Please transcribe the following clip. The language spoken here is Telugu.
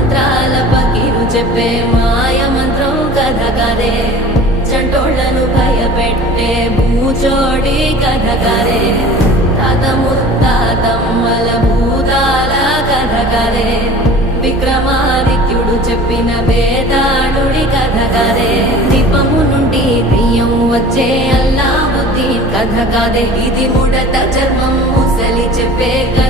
మంత్రాల పకీరు చెప్పే మాయ మంత్రం కథ కదే చంటోళ్లను భయపెట్టే భూచోడి కథ కదే తాత ముత్తాతమ్మల భూతాల కథ కదే విక్రమాదిత్యుడు చెప్పిన వేదాళుడి కథ కదే దీపము నుండి దెయ్యం వచ్చే అల్లావుద్దీన్ కథ కాదే ఇది ముడత చర్మం ముసలి చెప్పే కథ